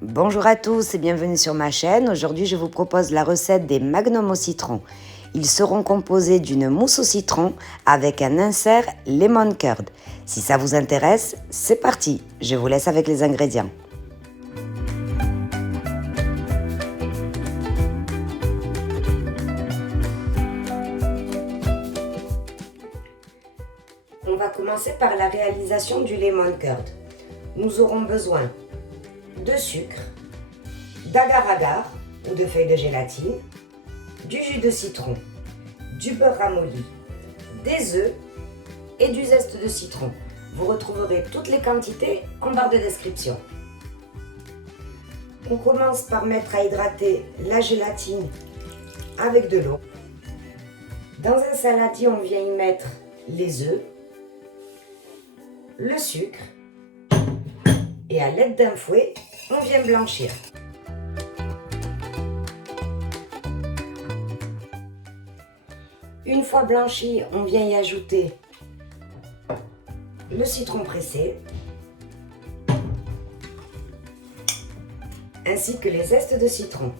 Bonjour à tous et bienvenue sur ma chaîne. Aujourd'hui, je vous propose la recette des magnums au citron. Ils seront composés d'une mousse au citron avec un insert lemon curd. Si ça vous intéresse, c'est parti. Je vous laisse avec les ingrédients. On va commencer par la réalisation du lemon curd. Nous aurons besoin de sucre, d'agar-agar ou de feuilles de gélatine, du jus de citron, du beurre ramolli, des œufs et du zeste de citron. Vous retrouverez toutes les quantités en barre de description. On commence par mettre à hydrater la gélatine avec de l'eau. Dans un saladier, on vient y mettre les œufs, le sucre et à l'aide d'un fouet, on vient blanchir. Une fois blanchi, on vient y ajouter le citron pressé ainsi que les zestes de citron.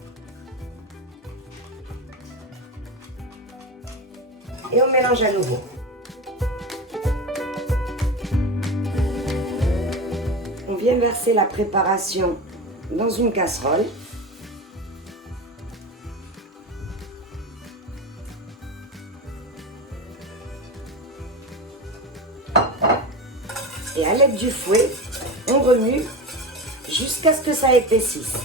Et on mélange à nouveau. On vient verser la préparation dans une casserole. Et à l'aide du fouet, on remue jusqu'à ce que ça épaississe.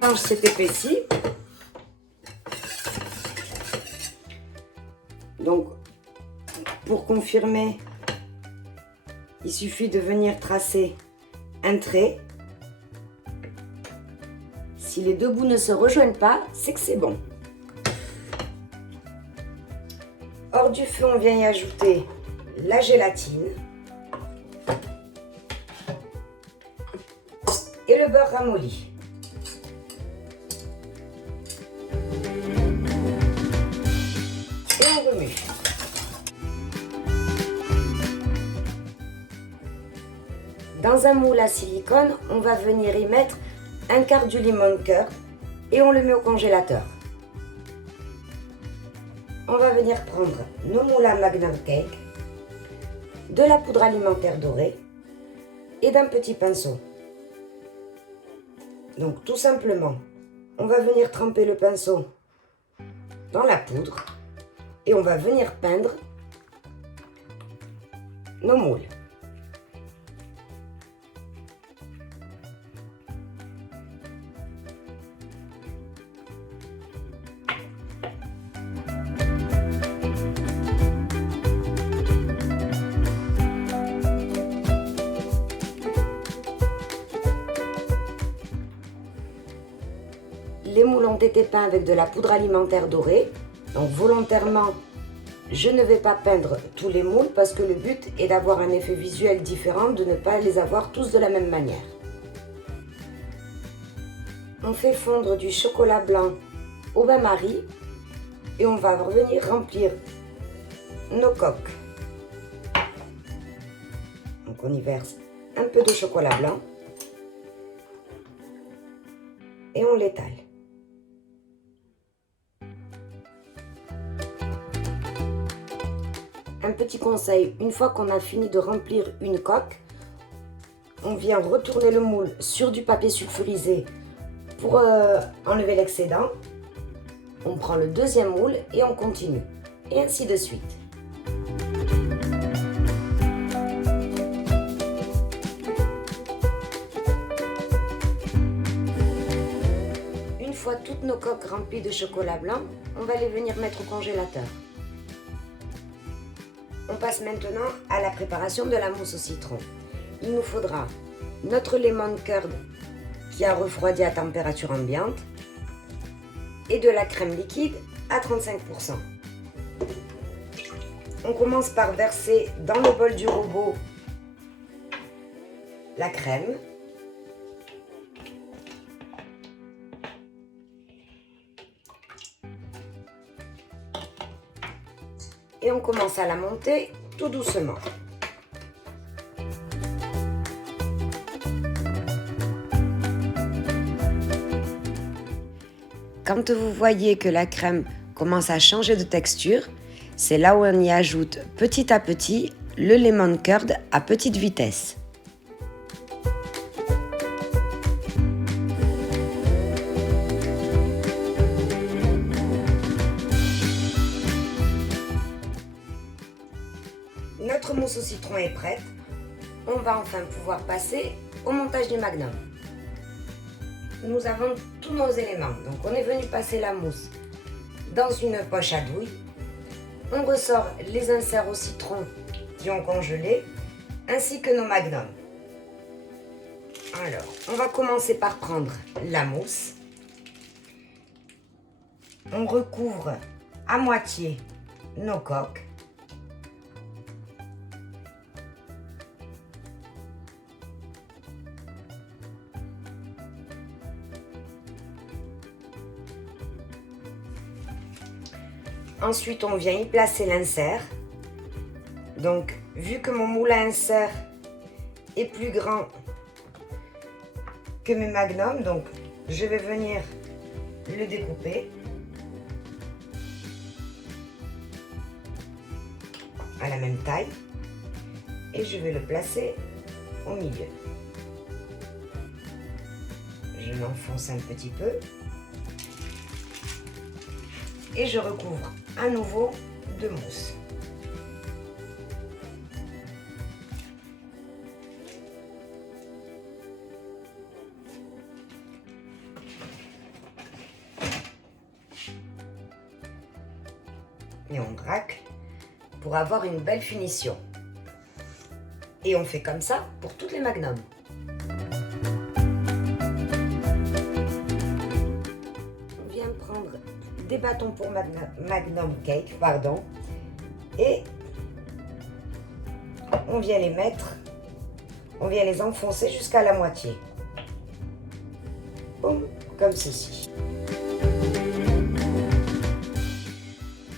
Quand c'est épaissi, donc pour confirmer, il suffit de venir tracer un trait. Si les deux bouts ne se rejoignent pas, c'est que c'est bon. Hors du feu, on vient y ajouter la gélatine et le beurre ramolli. Et on remue. Dans un moule à silicone, on va venir y mettre un quart du lemon curd et on le met au congélateur. On va venir prendre nos moules à Magnum Cake, de la poudre alimentaire dorée et d'un petit pinceau. Donc tout simplement, on va venir tremper le pinceau dans la poudre et on va venir peindre nos moules. Les moules ont été peints avec de la poudre alimentaire dorée. Donc volontairement, je ne vais pas peindre tous les moules parce que le but est d'avoir un effet visuel différent, de ne pas les avoir tous de la même manière. On fait fondre du chocolat blanc au bain-marie et on va revenir remplir nos coques. Donc on y verse un peu de chocolat blanc et on l'étale. Un petit conseil, une fois qu'on a fini de remplir une coque, on vient retourner le moule sur du papier sulfurisé pour enlever l'excédent. On prend le deuxième moule et on continue, et ainsi de suite. Une fois toutes nos coques remplies de chocolat blanc, on va les venir mettre au congélateur. On passe maintenant à la préparation de la mousse au citron. Il nous faudra notre lemon curd qui a refroidi à température ambiante et de la crème liquide à 35%. On commence par verser dans le bol du robot la crème. et on commence à la monter tout doucement. Quand vous voyez que la crème commence à changer de texture, c'est là où on y ajoute petit à petit le lemon curd à petite vitesse. Notre mousse au citron est prête. On va enfin pouvoir passer au montage du magnum. Nous avons tous nos éléments. Donc on est venu passer la mousse dans une poche à douille. On ressort les inserts au citron qui ont congelé, ainsi que nos magnums. Alors, on va commencer par prendre la mousse. On recouvre à moitié nos coques. Ensuite, on vient y placer l'insert. Donc, vu que mon moule à insert est plus grand que mes magnums, donc je vais venir le découper à la même taille et je vais le placer au milieu. Je l'enfonce un petit peu et je recouvre à nouveau de mousse. Et on draque pour avoir une belle finition. Et on fait comme ça pour toutes les magnums. On vient prendre des bâtons pour magnum cake, et on vient les mettre, on vient les enfoncer jusqu'à la moitié. Boum, comme ceci.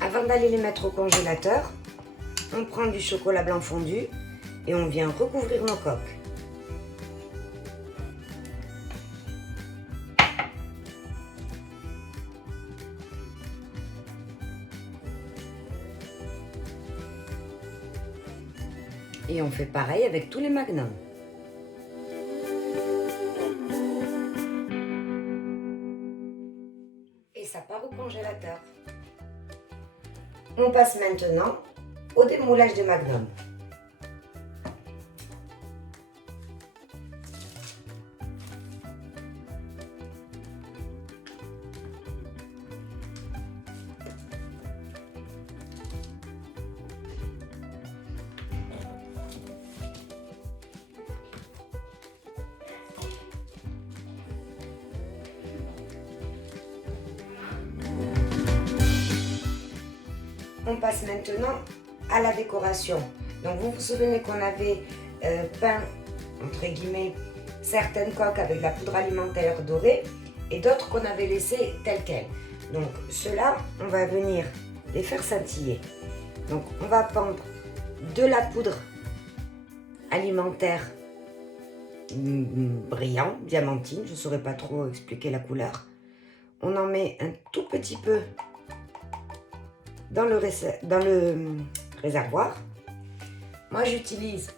Avant d'aller les mettre au congélateur, on prend du chocolat blanc fondu et on vient recouvrir nos coques. Et on fait pareil avec tous les magnums. Et ça part au congélateur. On passe maintenant au démoulage de magnum. On passe maintenant à la décoration. Donc vous vous souvenez qu'on avait peint, entre guillemets, certaines coques avec de la poudre alimentaire dorée et d'autres qu'on avait laissées telles quelles. Donc ceux-là, on va venir les faire scintiller. Donc on va prendre de la poudre alimentaire brillant, diamantine, je ne saurais pas trop expliquer la couleur. On en met un tout petit peu dans le réservoir. Moi j'utilise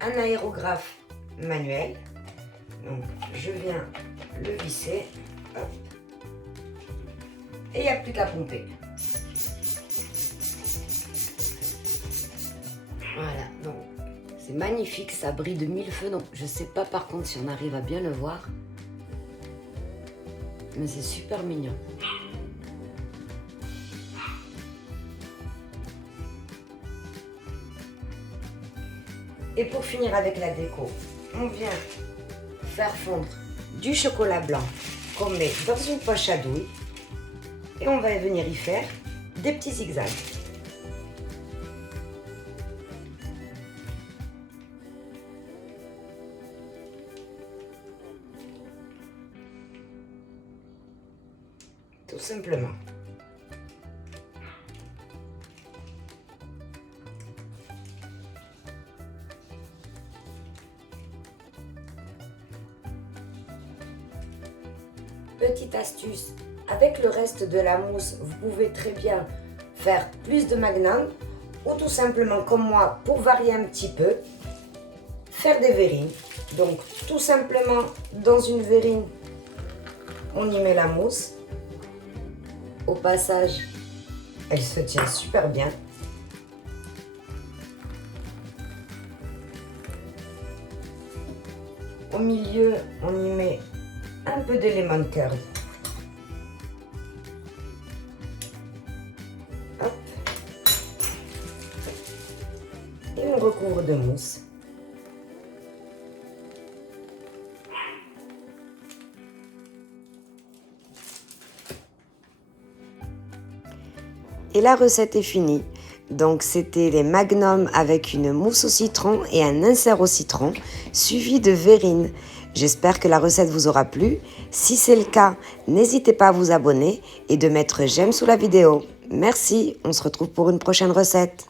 un aérographe manuel, donc je viens le visser, hop, et il n'y a plus qu'à pomper. Voilà, donc c'est magnifique, ça brille de mille feux, donc je sais pas par contre si on arrive à bien le voir, mais c'est super mignon. Et pour finir avec la déco, on vient faire fondre du chocolat blanc qu'on met dans une poche à douille et on va venir y faire des petits zigzags. Tout simplement. Petite astuce, avec le reste de la mousse, vous pouvez très bien faire plus de magnum ou tout simplement comme moi, pour varier un petit peu, faire des verrines. Donc tout simplement dans une verrine, on y met la mousse. Au passage, elle se tient super bien. Au milieu, on y met un peu de lemon curd. Hop. Et on recouvre de mousse. Et la recette est finie. Donc c'était les magnums avec une mousse au citron et un insert au citron, suivi de verrine. J'espère que la recette vous aura plu. Si c'est le cas, n'hésitez pas à vous abonner et de mettre j'aime sous la vidéo. Merci, on se retrouve pour une prochaine recette.